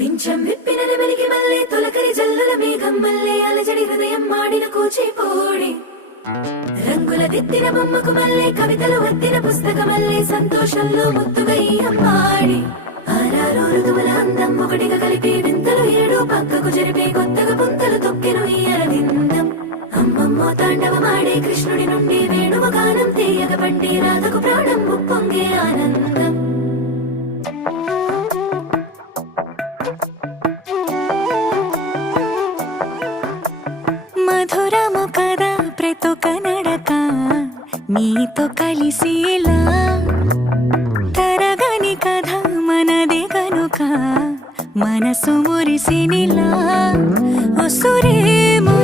పింఛం విప్పిన నెమలికి మల్లె తొలకరి జల్లుల మేఘం మల్లె అలజడి హృదయం మాడిన కూచిపూడి రంగుల దిద్దిన బొమ్మకు మల్లె కవితలు వద్దిన పుస్తకమల్లె సంతోషంలో ముద్దుగా ఈ అమ్మాడి ఆరారు ఋతువుల అందం ఒకటిగా కలిపి వింతలు ఏడు పక్కకు జరిపే కొత్తగా పుంతలు తొక్కెను ఈ అరవిందం అమ్మమ్మో తాండవమాడే కృష్ణుడి నుండి వేణువ గానం తీయగ పండి రాధకు ప్రాణం ఉప్పొంగే ఆనందం మధురము కదా ప్రతొక నడక నీతో కలిసేలా తరగని కథ మనదే కనుక మనసు మురిసినిలా ఉసురేమో